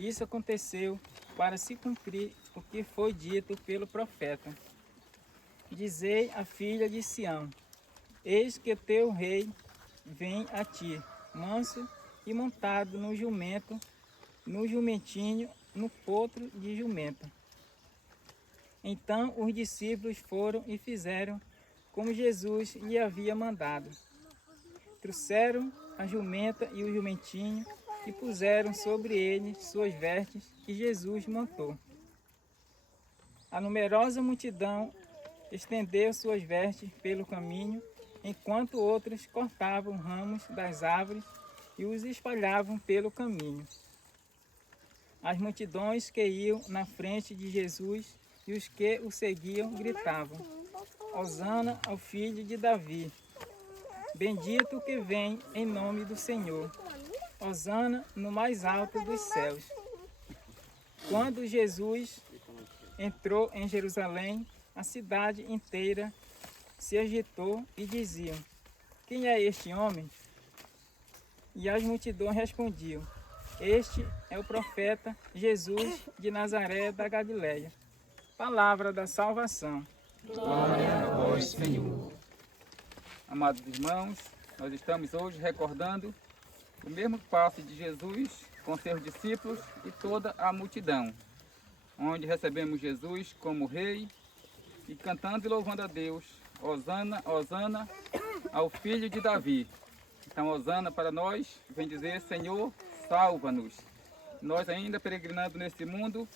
Isso aconteceu para se cumprir o que foi dito pelo profeta. Dizei à filha de Sião: eis que teu rei vem a ti, manso e montado no jumento, no jumentinho, no potro de jumento. Então os discípulos foram e fizeram como Jesus lhe havia mandado. Trouxeram a jumenta e o jumentinho e puseram sobre eles suas vestes, e Jesus montou. A numerosa multidão estendeu suas vestes pelo caminho, enquanto outros cortavam ramos das árvores e os espalhavam pelo caminho. As multidões que iam na frente de Jesus e os que o seguiam gritavam: Hosana ao filho de Davi. Bendito o que vem em nome do Senhor. Hosana no mais alto dos céus. Quando Jesus entrou em Jerusalém, a cidade inteira se agitou e diziam: quem é este homem? E as multidões respondiam: este é o profeta Jesus de Nazaré da Galileia. Palavra da salvação. Glória a vós, Senhor. Amados irmãos, nós estamos hoje recordando o mesmo passo de Jesus com seus discípulos e toda a multidão, onde recebemos Jesus como Rei e cantando e louvando a Deus: Hosana, Hosana ao Filho de Davi. Então, Hosana para nós vem dizer: Senhor, salva-nos. Nós ainda peregrinando nesse mundo,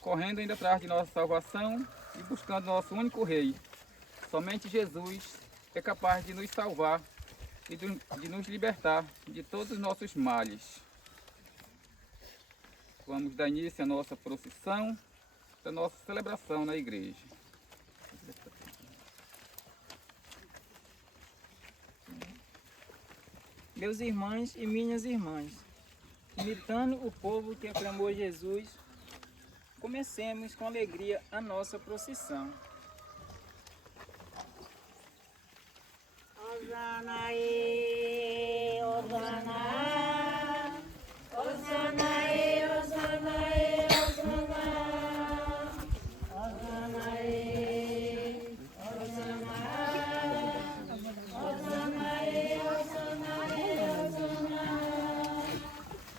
correndo ainda atrás de nossa salvação e buscando nosso único Rei. Somente Jesus é capaz de nos salvar e de nos libertar de todos os nossos males. Vamos dar início à nossa procissão, da nossa celebração na igreja. Meus irmãos e minhas irmãs, imitando o povo que aclamou Jesus, comecemos com alegria a nossa procissão. Hosana, Hosana, Hosana, Hosana, Hosana, Hosana, Hosana, Hosana, Hosana.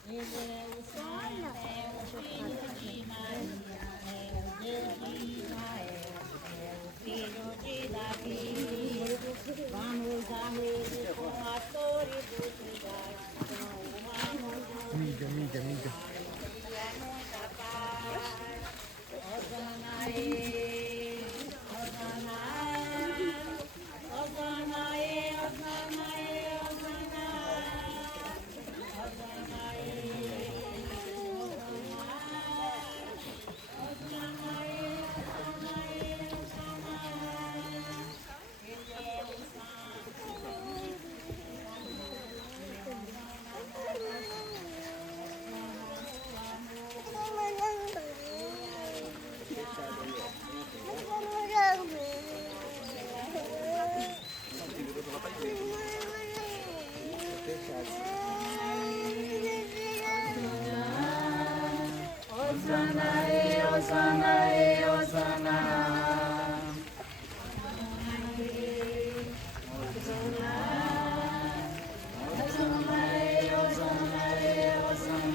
Ele é o Senhor, é o Filho de Maria, é o Deus de Israel, é o Filho de Davi. Vamos a rede com atores do tribais, com uma música. Amiga. É muita paz. Hosana, Hosana, Hosana, Hosana, Hosana, Hosana,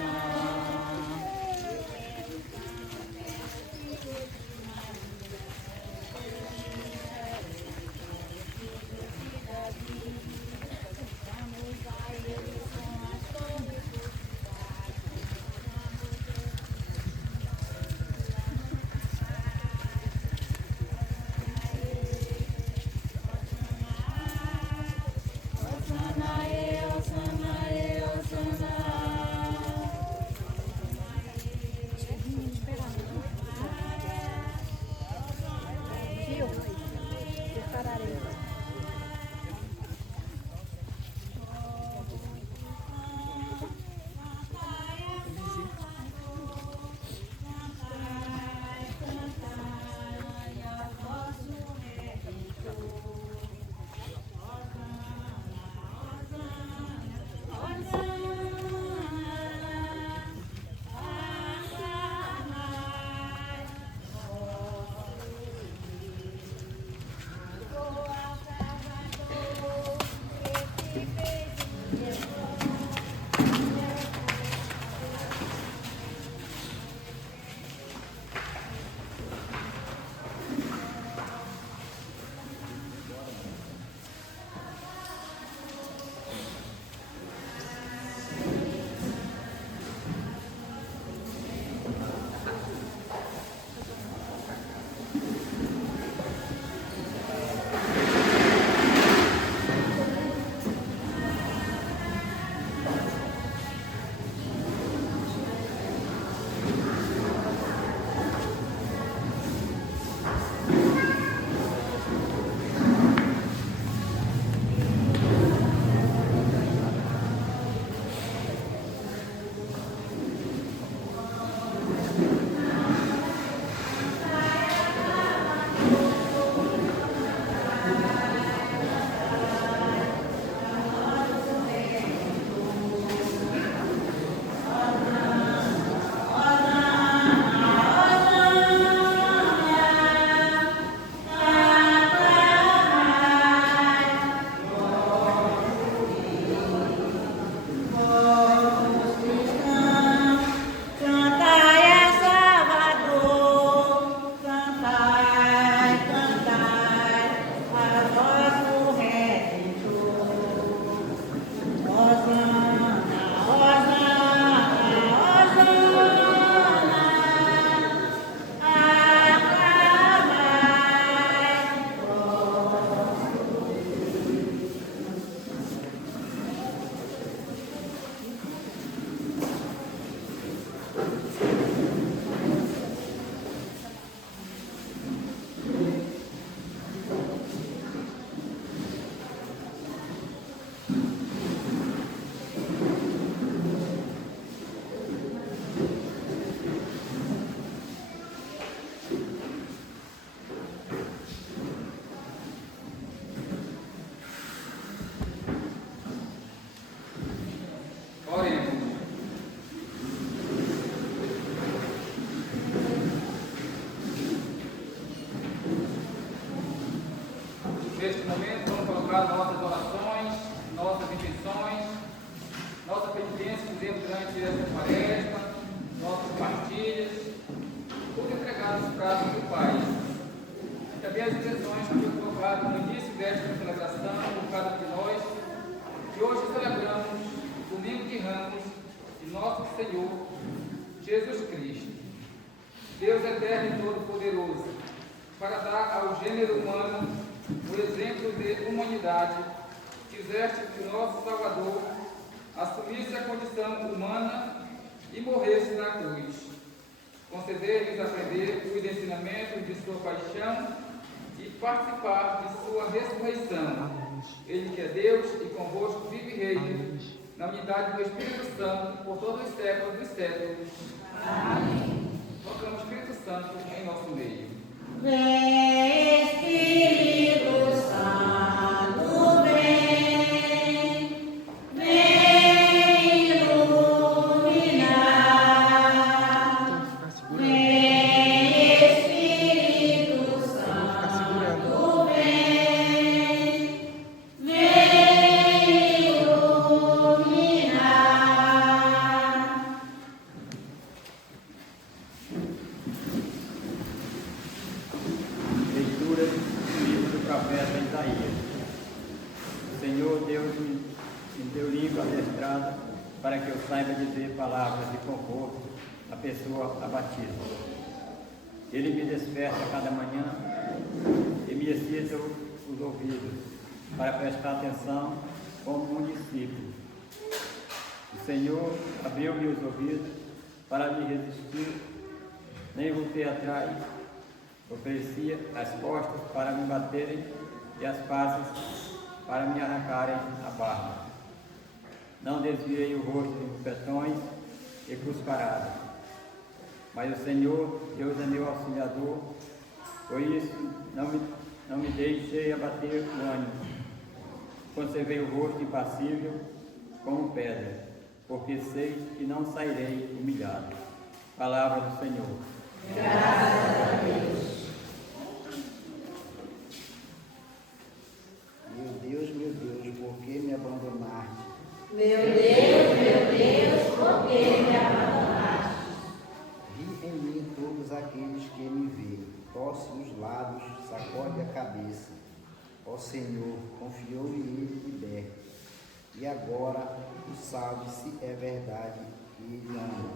colocar nossas orações, nossas intenções, nossa penitência que fizemos durante essa quaresma, nossas partilhas, tudo entregado nos braços do Pai. E também as intenções que eu colocaram no início desta celebração por cada um de nós, que hoje celebramos o Domingo de Ramos de nosso Senhor Jesus Cristo, Deus eterno e todo-poderoso, para dar ao gênero humano o exemplo de humanidade, quiseste que nosso Salvador assumisse a condição humana e morresse na cruz. Conceder-lhes aprender os ensinamentos de sua paixão e participar de sua ressurreição. Ele que é Deus e convosco vive e reina, na unidade do Espírito Santo, por todos os séculos dos séculos. Amém. Tocamos o Espírito Santo em nosso meio. Vem, Espírito Santo, vem, vem iluminar. Vem, Espírito Santo, vem, vem iluminar. Leitura do livro do profeta Isaías. O Senhor Deus me deu língua adestrada para que eu saiba dizer palavras de conforto à pessoa abatida. Ele me desperta cada manhã e me excita os ouvidos para prestar atenção como um discípulo. O Senhor abriu-me os ouvidos para me resistir, nem voltei atrás. Oferecia as costas para me baterem e as passas para me arrancarem a barba. Não desviei o rosto de bufetões e cusparada. Mas o Senhor, Deus é meu auxiliador, por isso não me deixei abater o ânimo. Conservei o rosto impassível como pedra, porque sei que não sairei humilhado. Palavra do Senhor. Graças a Deus. Meu Deus, por que me abandonaste? Meu Deus, por que me abandonaste? Ri em mim todos aqueles que me veem, torce os lábios, sacode a cabeça. Ó Senhor, confiou em ele liberta. E agora o salve se é verdade que ele ama.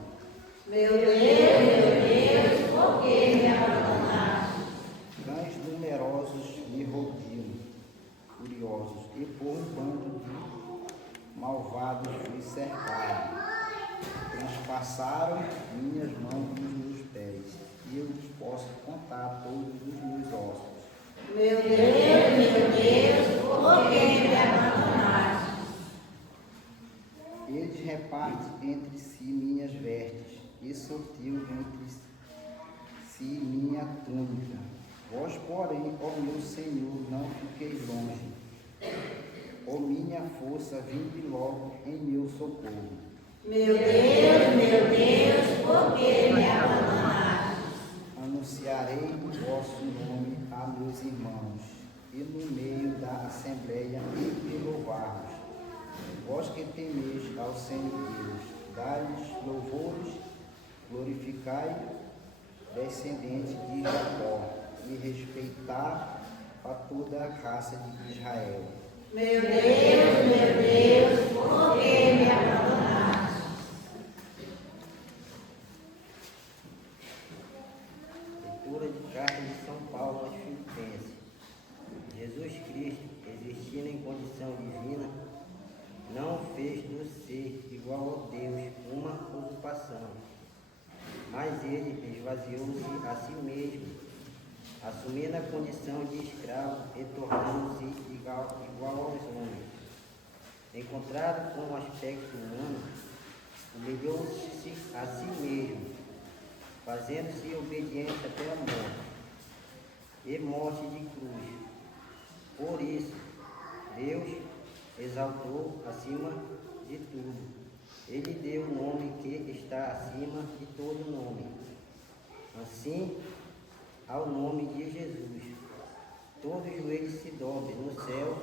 Meu Deus, por que me abandonaste? Cães numerosos me rodeam, curiosos, e por um bando de malvados me cercaram. Transpassaram minhas mãos e os meus pés, e eu os posso contar todos os meus ossos. Meu Deus, por que me abandonaste? Eles repartem entre si minhas vestes, e sortiu entre si minha túnica. Vós, porém, ó meu Senhor, não fiquei longe. Ó minha força, vinde logo em meu socorro. Meu Deus, por que me abandonaste? Anunciarei o vosso nome a meus irmãos, e no meio da assembleia de louvar-vos. Vós que temeis ao Senhor Deus, dai-lhes louvores, glorificai, descendente de Jacó, e respeitar a toda a raça de Israel. Meu Deus, por que me abandonaste? Leitura de carta de São Paulo aos Filipenses. Jesus Cristo, existindo em condição divina, não fez do ser igual a Deus uma usurpação, mas ele esvaziou-se a si mesmo, assumindo a condição de escravo e tornando-se igual aos homens. Encontrado com o aspecto humano, humilhou-se a si mesmo, fazendo-se obediente até a morte, e morte de cruz. Por isso, Deus exaltou acima de tudo. Ele deu o nome que está acima de todo nome. Assim, ao nome de Jesus, todo joelho se dobre no céu,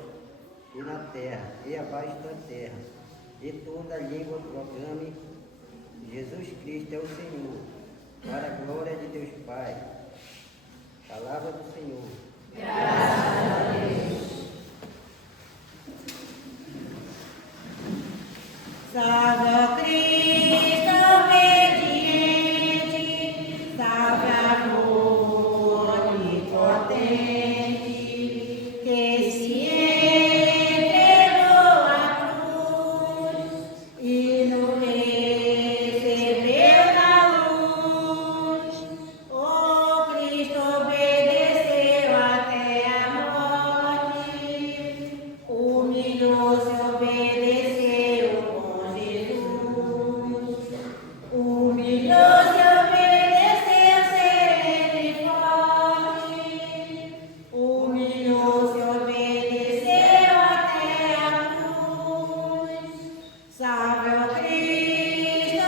e na terra, e abaixo da terra, e toda língua proclame: Jesus Cristo é o Senhor, para a glória de Deus Pai. Palavra do Senhor. Graças a Deus. Salve, ó Cristo obediente, salve, amor onipotente, que se entregou à cruz e nos recebeu na luz. Ó Cristo obedeceu até a morte, humilhou-se, obedeceu com Jesus. Humilhou-se, obedeceu, sereno e forte. Humilhou-se, obedeceu até a cruz. Salve, ó Cristo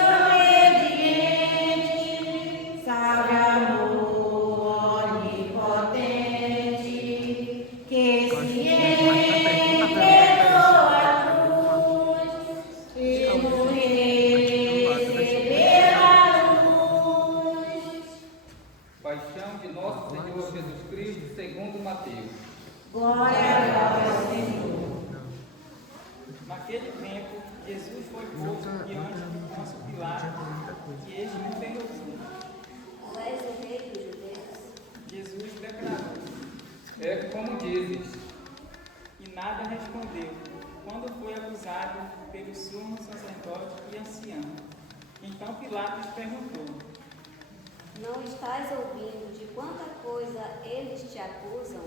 obediente, salve, amor onipotente, que se entregou à cruz e nos recebeu a luz. Paixão de nosso Senhor Jesus Cristo, segundo Mateus. Glória a vós, Senhor. Naquele tempo, Jesus foi posto diante de Pôncio Pilatos, e este lhe perguntou. Tu és o rei dos judeus? Jesus declarou, É como dizes. e nada respondeu, quando foi acusado pelo sumo sacerdote e ancião. Então Pilatos perguntou, Não estás ouvindo de quanta coisa eles te acusam?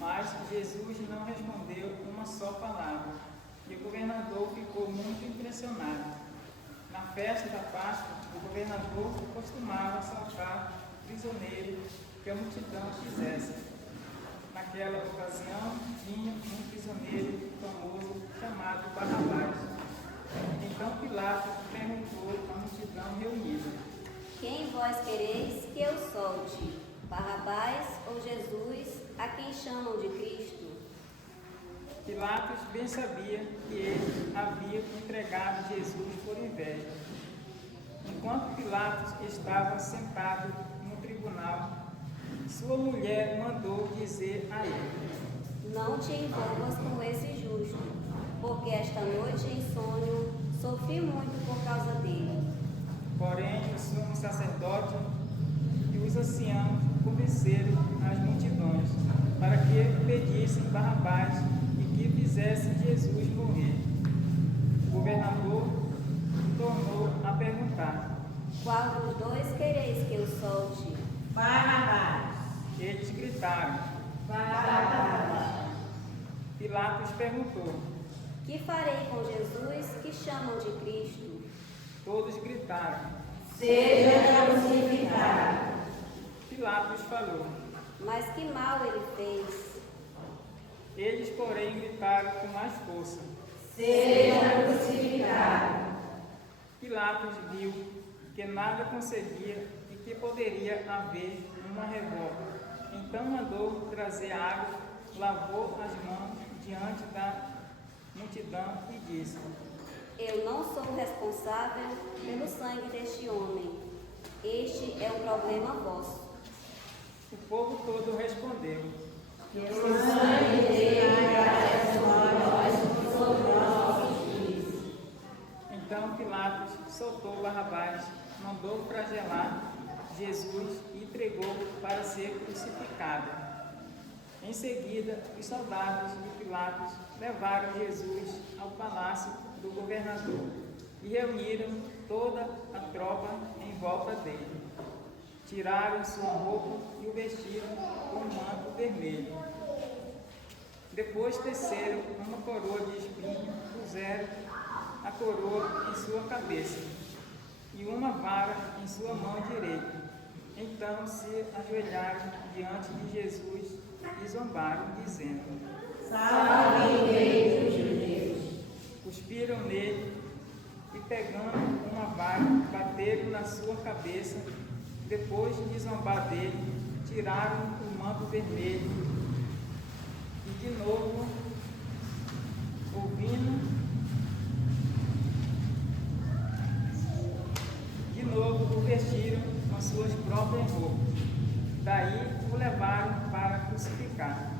mas Jesus não respondeu uma só palavra, e o governador ficou muito impressionado. Na festa da Páscoa, o governador costumava soltar prisioneiro que a multidão quisesse. Naquela ocasião, tinha um prisioneiro famoso chamado Barrabás. Então Pilatos perguntou à multidão reunida, Quem vós quereis que eu solte? Barrabás ou Jesus, a quem chamam de Cristo? Pilatos bem sabia que ele havia entregado Jesus por inveja. Enquanto Pilatos estava sentado no tribunal, sua mulher mandou dizer a ele, Não te envolvas com esse justo, porque esta noite em sonho sofri muito por causa dele. porém o sumo sacerdote e os anciãos convenceram as multidões para que pedissem Barrabás e que fizessem Jesus morrer. O governador tornou a perguntar. Qual dos dois quereis que eu solte? Barrabás. Eles gritaram. Barrabás. Pilatos perguntou. Que farei com Jesus, que chamam de Cristo? Todos gritaram. Seja crucificado. Pilatos falou. Mas que mal ele fez? Eles, porém, gritaram com mais força. Seja crucificado. Pilatos viu que nada conseguia e que poderia haver uma revolta. Então mandou trazer água, lavou as mãos diante da multidão e disse, Eu não sou responsável pelo sangue deste homem. Este é um problema vosso. O povo todo respondeu. Que o sangue dele caia sobre nós, sobre nossos filhos. Então Pilatos soltou Barrabás, mandou flagelar Jesus e entregou para ser crucificado. Em seguida, os soldados de Pilatos levaram Jesus ao palácio do governador e reuniram toda a tropa em volta dele. Tiraram sua roupa e o vestiram com um manto vermelho. Depois teceram uma coroa de espinho, puseram a coroa em sua cabeça e uma vara em sua mão direita. Então se ajoelharam diante de Jesus e zombaram, dizendo, Salve, Rei dos Judeus. cuspiram nele e, pegando uma vara, bateram na sua cabeça. Depois de zombar dele, tiraram o manto vermelho e de novo ouvindo, de novo o vestiram com suas próprias roupas. Daí o levaram para crucificar.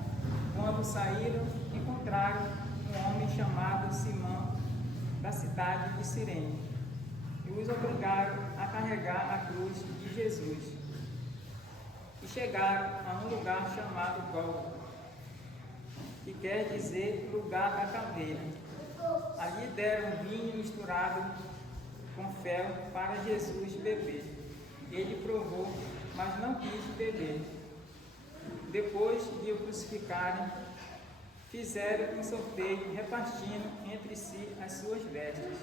Quando saíram, encontraram um homem chamado Simão, da cidade de Cirene, e os obrigaram a carregar a cruz de Jesus. E chegaram a um lugar chamado Gólgota, que quer dizer lugar da caveira. Ali deram vinho misturado com fel para Jesus beber. Ele provou, mas não quis beber. Depois de o crucificarem, fizeram um sorteio, repartindo entre si as suas vestes.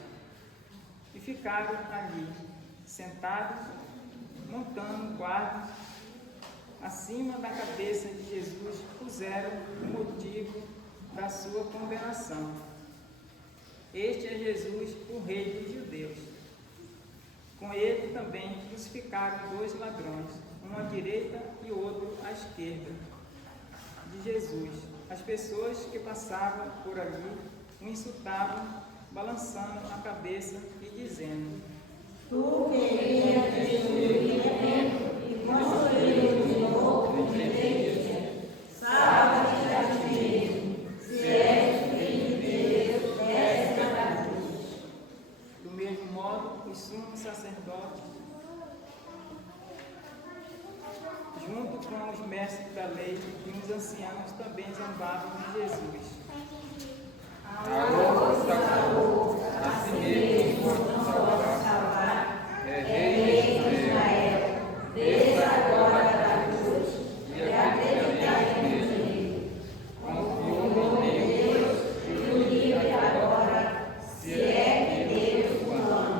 E ficaram ali, sentados, montando guarda. Acima da cabeça de Jesus puseram o motivo da sua condenação. Este é Jesus, o Rei dos Judeus. Com ele também crucificaram 2 ladrões, um à direita e outro à esquerda de Jesus. As pessoas que passavam por ali o insultavam, balançando a cabeça e dizendo: Tu querias destruir o templo e construí-lo de novo em 3 dias. Salva-te a ti mesmo. Se és filho de Deus, desce da cruz. Do mesmo modo, os sumos sacerdotes, junto com os mestres da lei e os anciãos, também zombavam de Jesus. Alô, Salvador, a si mesmo não pode salvar, é Rei de Israel, desça agora da cruz e acreditai nele. Confiou em Deus e o livre agora, se é que Deus o ama.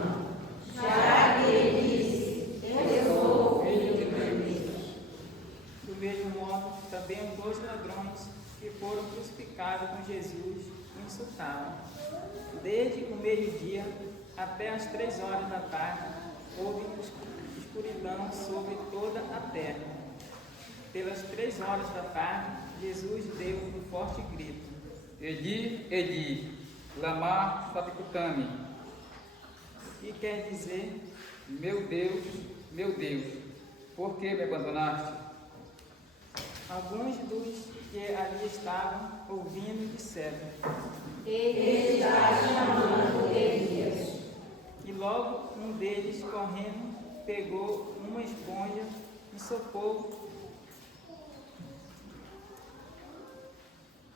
Já que ele disse: Eu sou o filho de Deus. Do mesmo modo, também os 2 ladrões que foram crucificados com Jesus o insultavam. Desde o meio-dia até as 3 horas da tarde, houve escuridão sobre toda a terra. Pelas 3 horas da tarde, Jesus deu um forte grito: Eli, Eli, lama sabachthani, que quer dizer: meu Deus, por que me abandonaste? Alguns dos que ali estavam ouvindo disseram: Ele está chamando Elias. E logo um deles, correndo, pegou uma esponja e sopou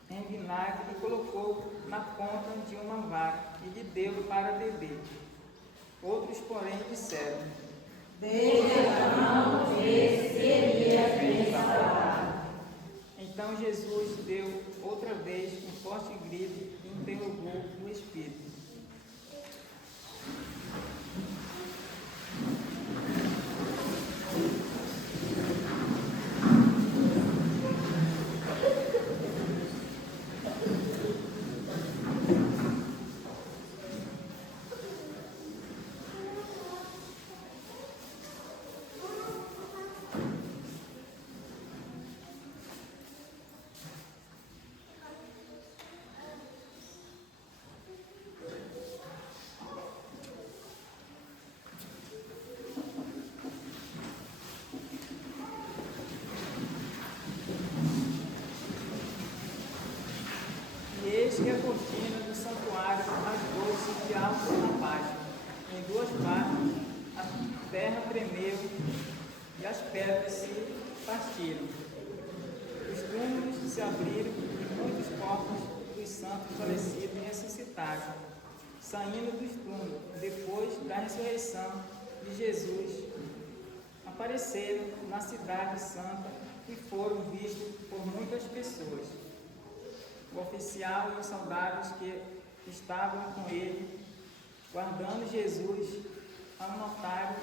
em vinagre e colocou na ponta de uma vara e lhe deu para beber. Outros, porém, disseram: Deixa não ver se Elias vem salvar. Então Jesus deu outra vez um forte grito e interrogou o Espírito: Eis que a cortina do santuário rasgou-se de alto a baixo, em 2 partes, a terra tremeu e as pedras se partiram. Os túmulos se abriram e muitos corpos dos santos falecidos ressuscitaram, saindo dos túmulos, depois da ressurreição de Jesus, apareceram na cidade santa e foram vistos por muitas pessoas. O oficial e os soldados que estavam com ele, guardando Jesus, ao notarem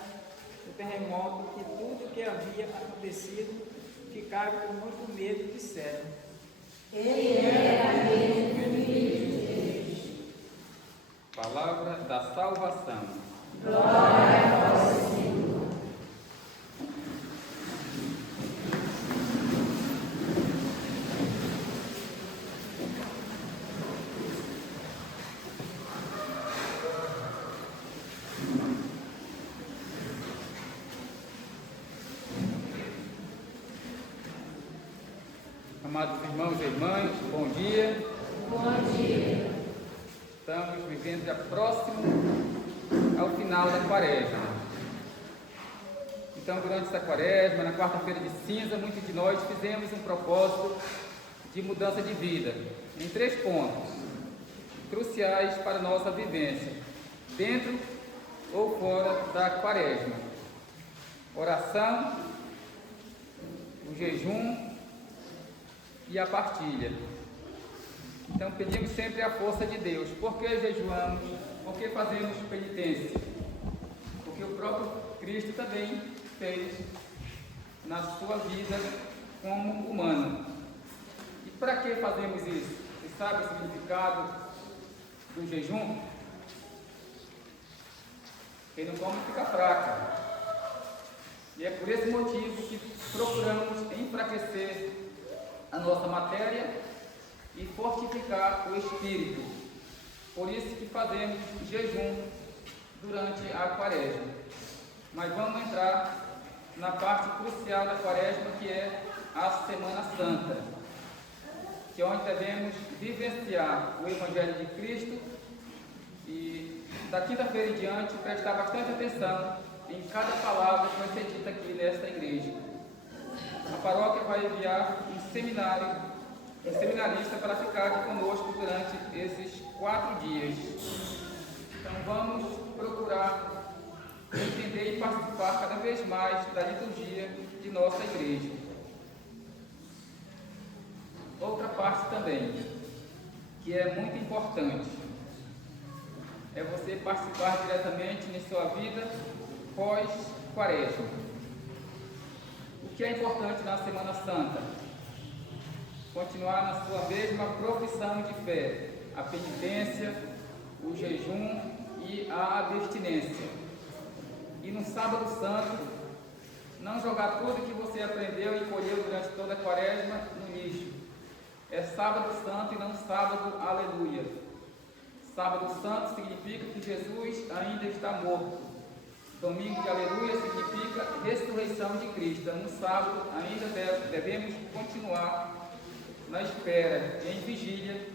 o terremoto e tudo o que havia acontecido, ficaram com muito medo e disseram: Ele era mesmo filho de Deus. Palavra da salvação. Glória a vós, Senhor. Amados irmãos e irmãs, bom dia. Bom dia. Estamos vivendo já próximo ao final da quaresma. Então, durante essa quaresma, na quarta-feira de cinza, muitos de nós fizemos um propósito de mudança de vida em 3 pontos cruciais para a nossa vivência, dentro ou fora da quaresma: oração, o jejum e a partilha. Então pedimos sempre a força de Deus. Por que jejuamos? Por que fazemos penitência? Porque o próprio Cristo também fez na sua vida como humano. E para que fazemos isso? Você sabe o significado do jejum? Quem não come fica fraca. E é por esse motivo que procuramos enfraquecer a nossa matéria e fortificar o espírito. Por isso que fazemos jejum durante a quaresma. Mas vamos entrar na parte crucial da quaresma, que é a Semana Santa, que é onde devemos vivenciar o Evangelho de Cristo e da quinta-feira em diante prestar bastante atenção em cada palavra que vai ser dita aqui nesta igreja. A paróquia vai enviar um seminarista para ficar aqui conosco durante esses 4 dias. Então vamos procurar entender e participar cada vez mais da liturgia de nossa igreja. Outra parte também, que é muito importante, é você participar diretamente em sua vida pós-quaresma. O que é importante na Semana Santa? Continuar na sua mesma profissão de fé, a penitência, o jejum e a abstinência. E no Sábado Santo, não jogar tudo que você aprendeu e colheu durante toda a quaresma no lixo. É Sábado Santo e não Sábado Aleluia. Sábado Santo significa que Jesus ainda está morto. Domingo de Aleluia significa ressurreição de Cristo. No sábado ainda devemos continuar na espera, em vigília,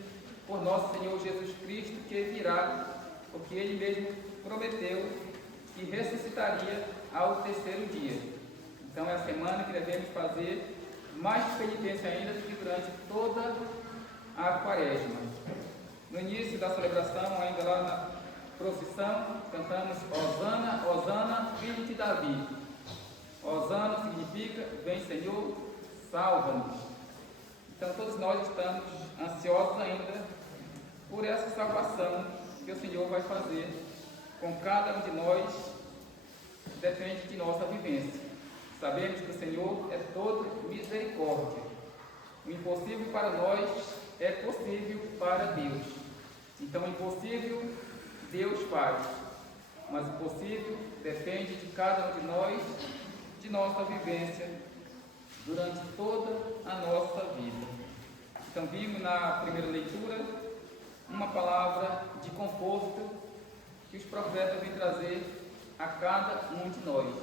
por nosso Senhor Jesus Cristo, que virá, porque Ele mesmo prometeu que ressuscitaria ao 3º dia. Então é a semana que devemos fazer mais penitência ainda do que durante toda a quaresma. No início da celebração, ainda lá na procissão, cantamos Hosana, Hosana, filho de Davi. Hosana significa vem Senhor, salva-nos. Então todos nós estamos ansiosos ainda por essa salvação que o Senhor vai fazer com cada um de nós, depende de nossa vivência. Sabemos que o Senhor é todo misericórdia. O impossível para nós é possível para Deus. Então o impossível Deus faz, mas o possível depende de cada um de nós, de nossa vivência durante toda a nossa vida. Então vimos na primeira leitura uma palavra de conforto que os profetas vêm trazer a cada um de nós,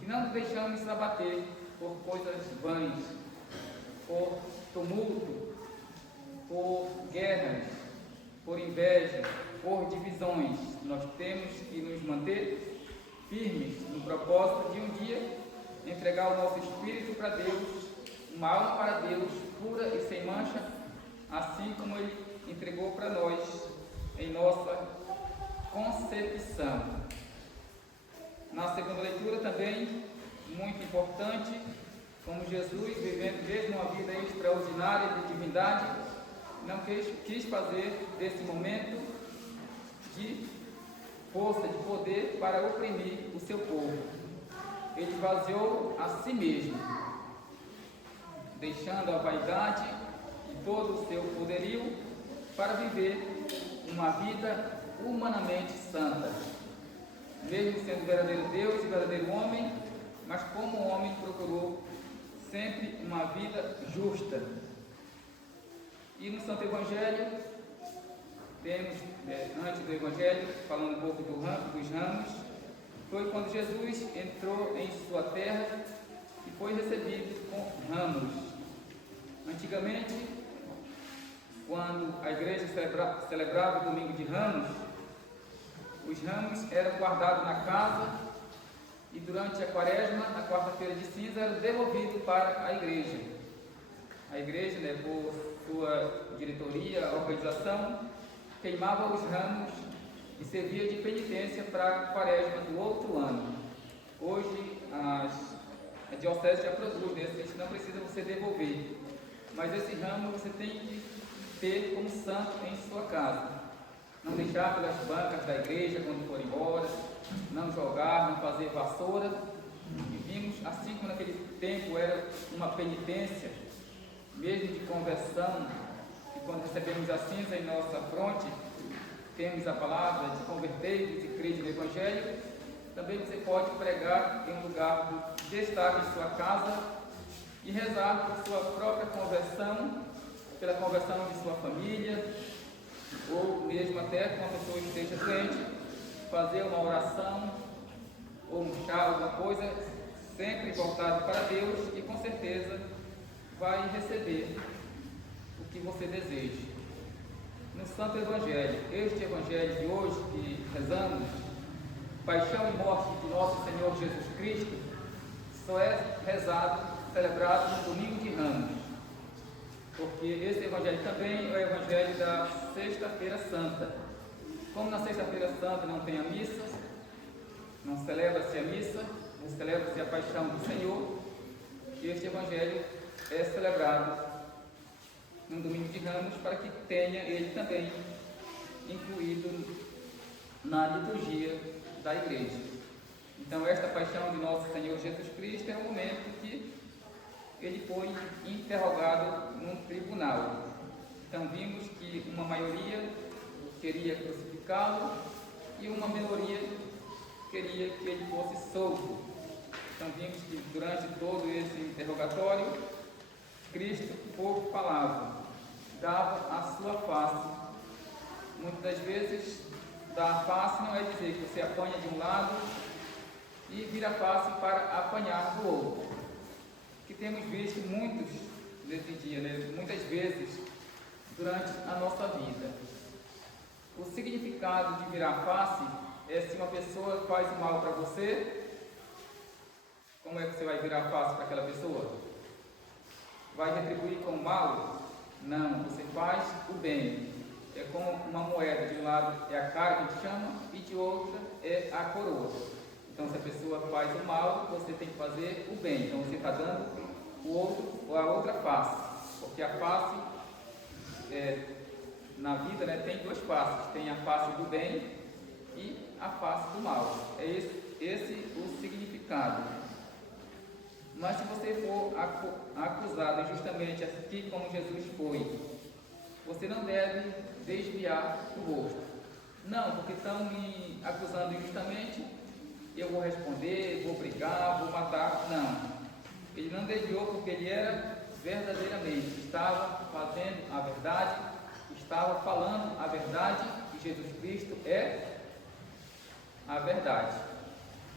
que não nos deixamos abater por coisas vãs, por tumulto, por guerras, por inveja, por divisões. Nós temos que nos manter firmes no propósito de um dia entregar o nosso espírito para Deus, uma alma para Deus, pura e sem mancha, assim como Ele entregou para nós em nossa concepção. Na segunda leitura também, muito importante, como Jesus, vivendo mesmo uma vida extraordinária de divindade, não quis fazer desse momento de força, de poder para oprimir o seu povo. Ele esvaziou a si mesmo, deixando a vaidade e todo o seu poderio para viver uma vida humanamente santa. Mesmo sendo verdadeiro Deus e verdadeiro homem, mas como homem procurou sempre uma vida justa. E no Santo Evangelho, temos, antes do Evangelho, falando um pouco dos ramos, foi quando Jesus entrou em sua terra e foi recebido com ramos. Antigamente, quando a igreja celebrava o Domingo de Ramos, os ramos eram guardados na casa e durante a quaresma, na quarta-feira de cinza, eram devolvidos para a igreja. A igreja, por sua diretoria, organização, queimava os ramos e servia de penitência para a quaresma do outro ano. Hoje, a diocese já produz, esses não precisam você devolver. Mas esse ramo você tem que ter como santo em sua casa. Não deixar pelas bancas da igreja quando for embora, não jogar, não fazer vassoura. E vimos, assim como naquele tempo era uma penitência, mesmo de conversão, e quando recebemos a cinza em nossa fronte, temos a palavra de convertei-vos e crede no Evangelho, também você pode pregar em um lugar de destaque em sua casa e rezar por sua própria conversão, pela conversão de sua família, ou mesmo até quando a pessoa esteja doente, fazer uma oração, ou um chá, alguma coisa, sempre voltado para Deus, e com certeza vai receber o que você deseja. No Santo Evangelho, este Evangelho de hoje que rezamos, paixão e morte de nosso Senhor Jesus Cristo, só é rezado, celebrado no Domingo de Ramos, porque esse Evangelho também é o Evangelho da Sexta-feira Santa. Como na Sexta-feira Santa não tem a missa, não celebra-se a missa, não celebra-se a paixão do Senhor, este Evangelho é celebrado no Domingo de Ramos para que tenha ele também incluído na liturgia da igreja. Então, esta paixão de nosso Senhor Jesus Cristo é o momento que ele foi interrogado num tribunal. Então, vimos que uma maioria queria crucificá-lo e uma minoria queria que ele fosse solto. Então, vimos que durante todo esse interrogatório, Cristo pouco falava, dava a sua face. Muitas das vezes, dar a face não é dizer que você apanha de um lado e vira a face para apanhar do outro. Que temos visto muitos nesse dia, muitas vezes durante a nossa vida. O significado de virar a face é se uma pessoa faz o mal para você, como é que você vai virar a face para aquela pessoa? Vai retribuir com o mal? Não, você faz o bem. É como uma moeda, de um lado é a cara que a gente chama e de outra é a coroa. Então, se a pessoa faz o mal, você tem que fazer o bem. Então, você está dando a outra face. Porque a face, na vida, tem duas faces. Tem a face do bem e a face do mal. É esse o significado. Mas se você for acusado injustamente, assim como Jesus foi, você não deve desviar o rosto. Não, porque estão me acusando injustamente, eu vou responder, vou brigar, vou matar. Não. Ele não desviou porque ele era verdadeiramente, estava fazendo a verdade, estava falando a verdade, e Jesus Cristo é a verdade.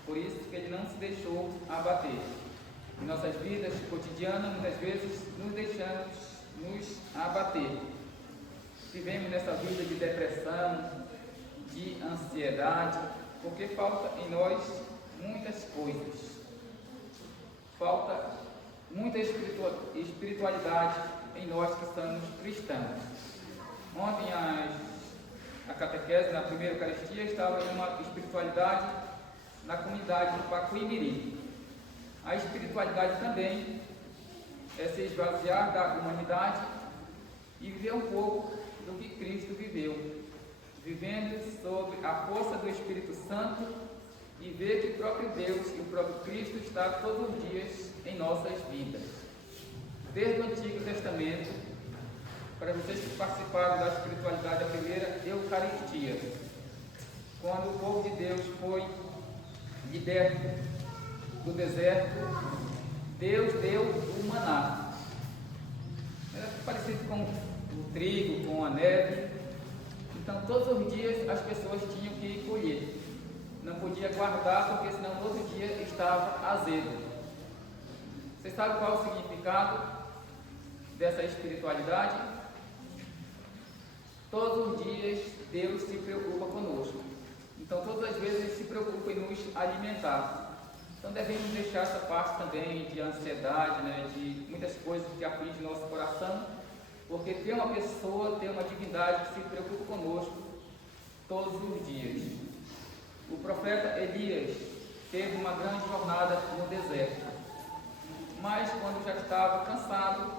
Por isso que ele não se deixou abater. Em nossas vidas cotidianas, muitas vezes nos deixamos nos abater. Vivemos nessa vida de depressão, de ansiedade, porque falta em nós muitas coisas. Falta muita espiritualidade em nós que somos cristãos. Ontem a catequese, na primeira Eucaristia, estava em uma espiritualidade na comunidade do Pacuimirim. A espiritualidade também é se esvaziar da humanidade e viver um pouco do que Cristo viveu, vivendo sob a força do Espírito Santo e ver que o próprio Deus e o próprio Cristo está todos os dias em nossas vidas. Desde o Antigo Testamento, para vocês que participaram da espiritualidade da primeira Eucaristia, quando o povo de Deus foi liberto do deserto, Deus deu o maná. Era parecido com o trigo, com a neve. Então, todos os dias as pessoas tinham que colher. Não podia guardar, porque senão no outro dia estava azedo. Vocês sabem qual é o significado dessa espiritualidade? Todos os dias Deus se preocupa conosco. Então todas as vezes Ele se preocupa em nos alimentar. Então devemos deixar essa parte também de ansiedade, né, de muitas coisas que afligem nosso coração, porque tem uma pessoa, tem uma divindade que se preocupa conosco todos os dias. O profeta Elias teve uma grande jornada no deserto, mas quando já estava cansado,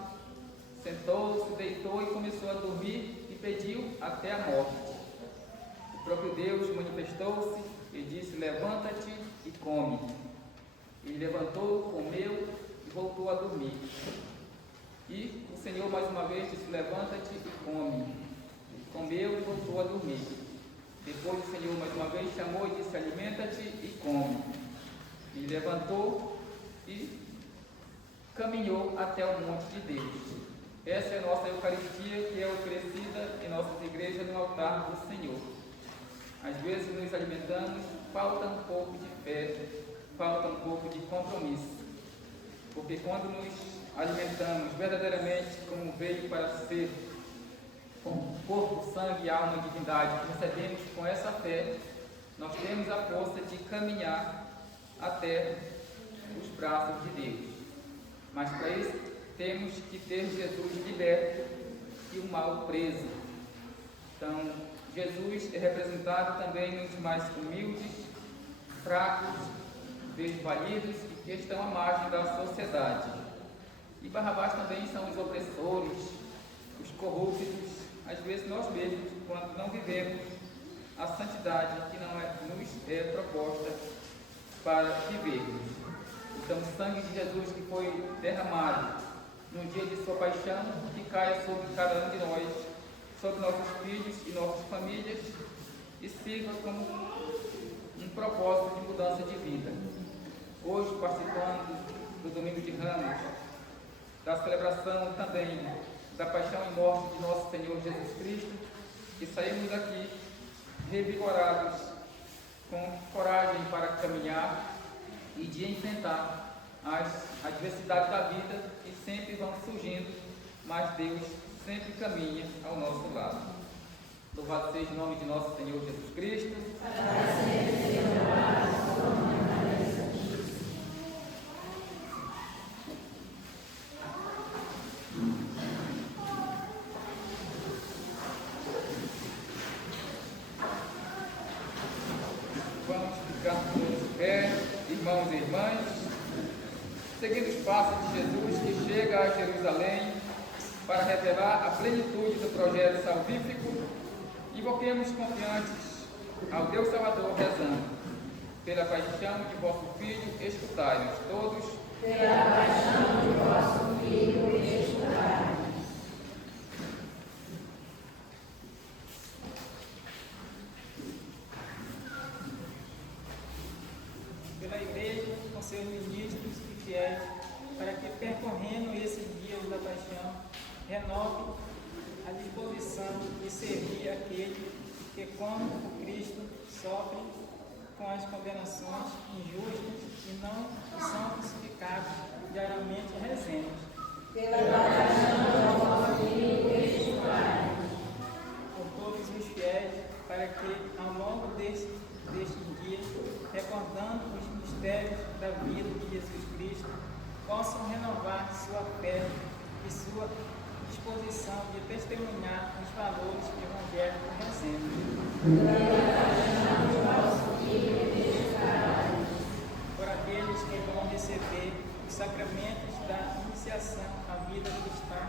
sentou-se, deitou e começou a dormir e pediu até a morte. O próprio Deus manifestou-se e disse: levanta-te e come. Ele levantou, comeu e voltou a dormir. E o Senhor mais uma vez disse: levanta-te e come. Ele comeu e voltou a dormir. Depois o Senhor mais uma vez chamou e disse: alimenta-te e come. Ele levantou e caminhou até o monte de Deus. Essa é a nossa Eucaristia, que é oferecida em nossas igrejas no altar do Senhor. Às vezes nos alimentamos, falta um pouco de fé, falta um pouco de compromisso. Porque quando nos alimentamos verdadeiramente como veio para ser, com corpo, sangue, alma e divindade, que recebemos com essa fé, nós temos a força de caminhar até os braços de Deus. Mas para isso temos que ter Jesus liberto e o mal preso. Então, Jesus é representado também nos mais humildes, fracos, desvalidos e que estão à margem da sociedade. E Barrabás também são os opressores, os corruptos, às vezes nós mesmos, quando não vivemos a santidade que nos é proposta para vivermos. Então, o sangue de Jesus que foi derramado no dia de sua paixão, que caia sobre cada um de nós, sobre nossos filhos e nossas famílias, e sirva como um propósito de mudança de vida. Hoje, participando do Domingo de Ramos, da celebração também da paixão e morte de nosso Senhor Jesus Cristo, e saímos daqui revigorados, com coragem para caminhar e de enfrentar as adversidades da vida que sempre vão surgindo, mas Deus sempre caminha ao nosso lado. Louvado seja o nome de nosso Senhor Jesus Cristo. Vamos ficar todos de pé, irmãos e irmãs, seguindo os passos de Jesus que chega a Jerusalém para revelar a plenitude do projeto salvífico. Invoquemos confiantes ao Deus Salvador, rezando: pela paixão de vosso Filho, escutai-nos todos. Pela paixão de vosso Filho, escutai-nos. Pela Igreja, com seus ministros e fiéis, para que, percorrendo esses dias da paixão, renove a disposição de servir aquele que, como o Cristo, sofre com as condenações injustas e não são crucificados diariamente, rezemos. Pela paixão de vosso Filho, escutai-nos. Por todos os fiéis, para que, ao longo destes dias, recordando os mistérios da vida de Jesus Cristo, possam renovar sua fé e sua disposição de testemunhar os valores evangélicos recentes. Por aqueles que vão receber os sacramentos da iniciação à vida cristã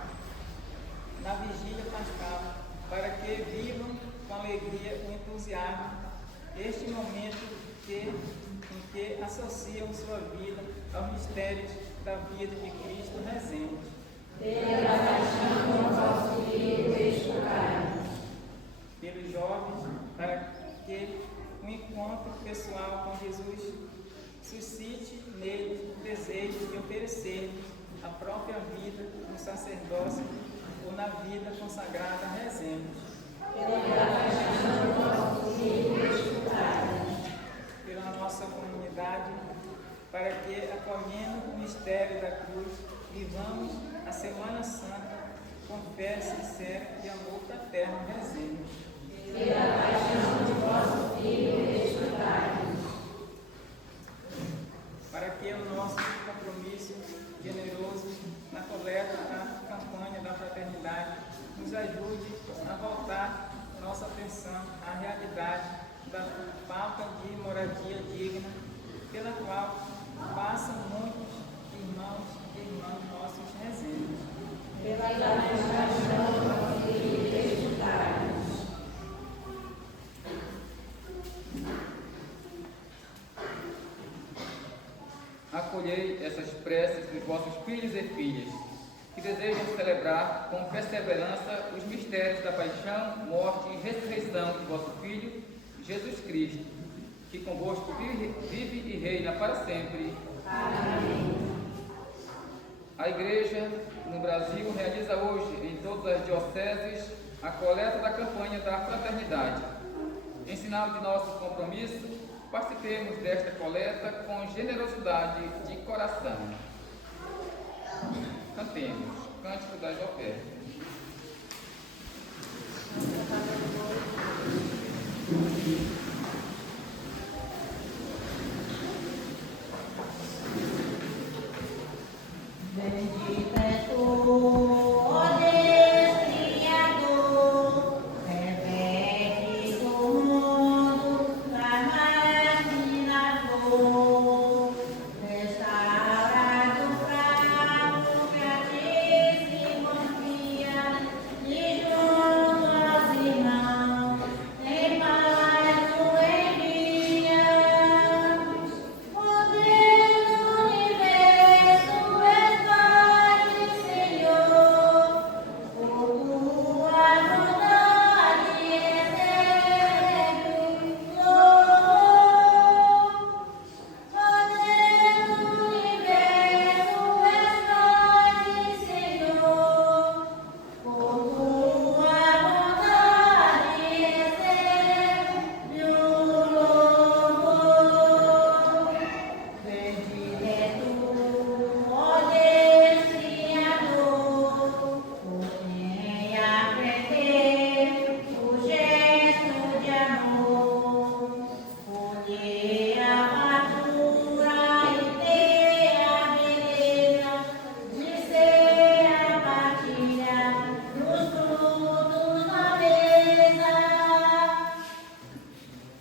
na vigília pascal, para que vivam com alegria o entusiasmo este momento em que associam sua vida aos mistérios da vida de Cristo, rezemos. Pela paixão de vosso Filho, escutai-nos. Pelos jovens, para que o encontro pessoal com Jesus suscite neles o desejo de oferecer a própria vida no sacerdócio ou na vida consagrada, rezemos. Pela paixão de vosso Filho, escutai-nos. Pela nossa comunidade, para que, acolhendo o mistério da cruz, vivamos a Semana Santa com fé sincera e amor fraterno rezemos. Pela paixão de vosso Filho, escutai-nos. Para que o nosso compromisso generoso na coleta da campanha da fraternidade nos ajude a voltar nossa atenção à realidade da falta de moradia digna, pela qual passam muitos irmãos e irmãs nossos rezemos. Pela paixão de vosso Filho, escutai-nos. Acolhei essas preces dos vossos filhos e filhas, que desejam celebrar com perseverança os mistérios da paixão, morte e ressurreição de vosso Filho, Jesus Cristo, que convosco vive e reina para sempre. Amém. A Igreja no Brasil realiza hoje, em todas as dioceses, a coleta da campanha da fraternidade. Em sinal de nosso compromisso, participemos desta coleta com generosidade de coração. Cantemos, Cântico das Ofertas. Bendito és tu, ó Deus Criador, reveste do mundo a máquina flor, restaura do fraco que a ti se confia, e junto aos irmãos em paz o envia. O Deus do universo és Pai, Senhor, por tua bondade recebe louvor. O Deus do universo és Pai, Senhor, por tua bondade recebe louvor. Bendito és tu, ó Deus Criador, por quem aprender o gesto de amor, colher a fartura e ter a beleza de ser a partilha dos frutos da mesa.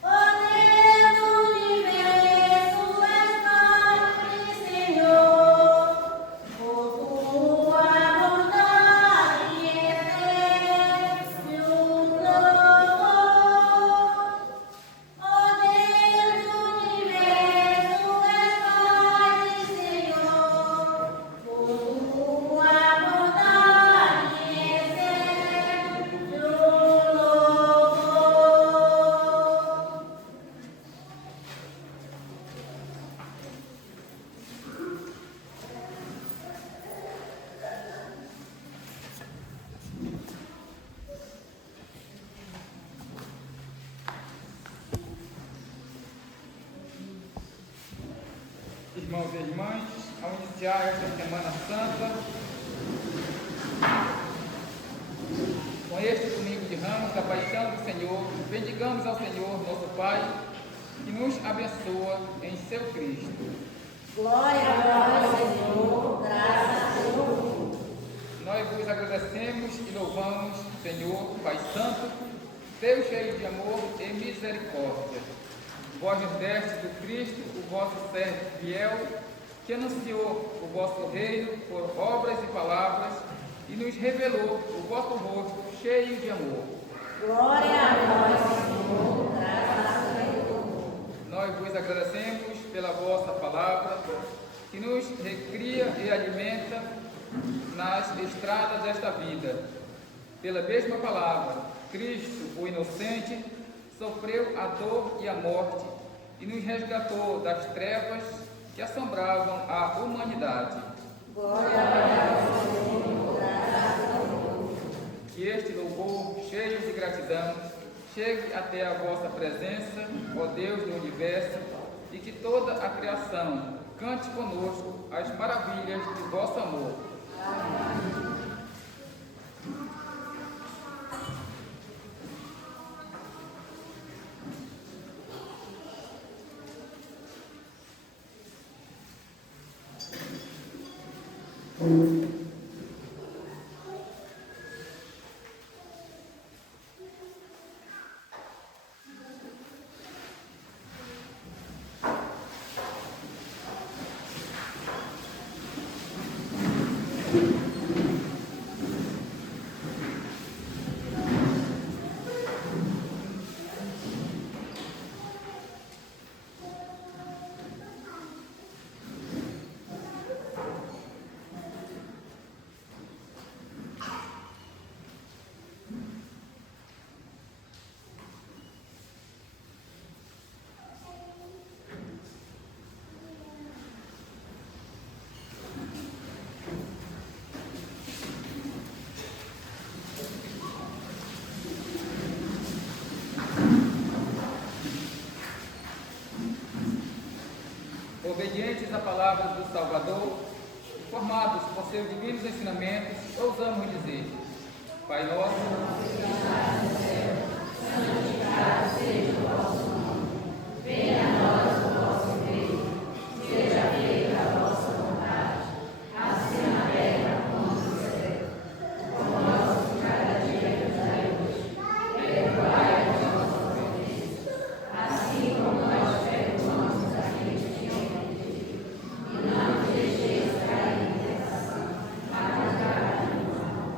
Ó Deus do universo, és Pai, Senhor, por tua bondade recebe o louvor. Ó Deus do universo, és Pai, Senhor, por tua bondade recebe o louvor. Irmãos e irmãs, ao iniciar esta Semana Santa, com este domingo de Ramos, da Paixão do Senhor, bendigamos ao Senhor, nosso Pai, que nos abençoa em seu Cristo. Glória a vós, Senhor, graças a Deus. Nós vos agradecemos e louvamos, Senhor, Pai Santo, Deus cheio de amor e misericórdia. Vós nos destes do Cristo, o vosso servo fiel, que anunciou o vosso reino por obras e palavras e nos revelou o vosso rosto cheio de amor. Glória a vós, Senhor, graças a Deus. Nós vos agradecemos pela vossa palavra, que nos recria e alimenta nas estradas desta vida. Pela mesma palavra, Cristo, o inocente, sofreu a dor e a morte e nos resgatou das trevas que assombravam a humanidade. Glória a vós, Senhor, graças a Deus. Que este louvor, cheio de gratidão, chegue até a vossa presença, ó Deus do universo, e que toda a criação cante conosco as maravilhas do vosso amor. Amém. Obedientes à palavra do Salvador, formados por seus divinos ensinamentos, ousamos dizer: Pai nosso, que estás no céu, santificado seja o vosso nome. Venha a nós o vosso reino. Seja feita a vossa vontade, assim na terra como no céu. O nosso de cada dia nos dai hoje. Perdoai as nossas ofensas, assim como nós perdoamos a quem nos tem ofendido. E não nos deixeis cair em tentação, mas livrai-nos do mal.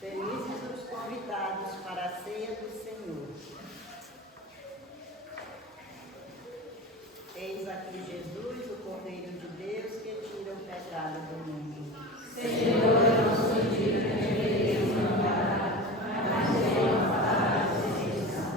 Felizes os convidados para a ceia do Senhor. Eis aqui Jesus, o Cordeiro de Deus, que tira o pecado do mundo. Senhor, eu não sou digna de merecer o meu barato, mas venho a falar a tua intenção.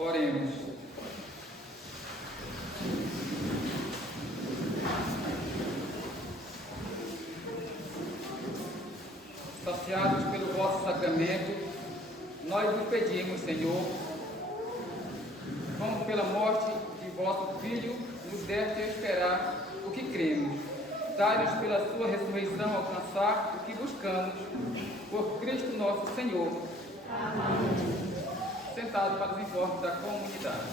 Oremos. Saciados pelo vosso sacramento, nós vos pedimos, Senhor, como pela morte de vosso Filho, nos deste esperar o que cremos. Dai-nos pela sua ressurreição alcançar o que buscamos, por Cristo nosso Senhor. Amém. Sentado para os informes da comunidade.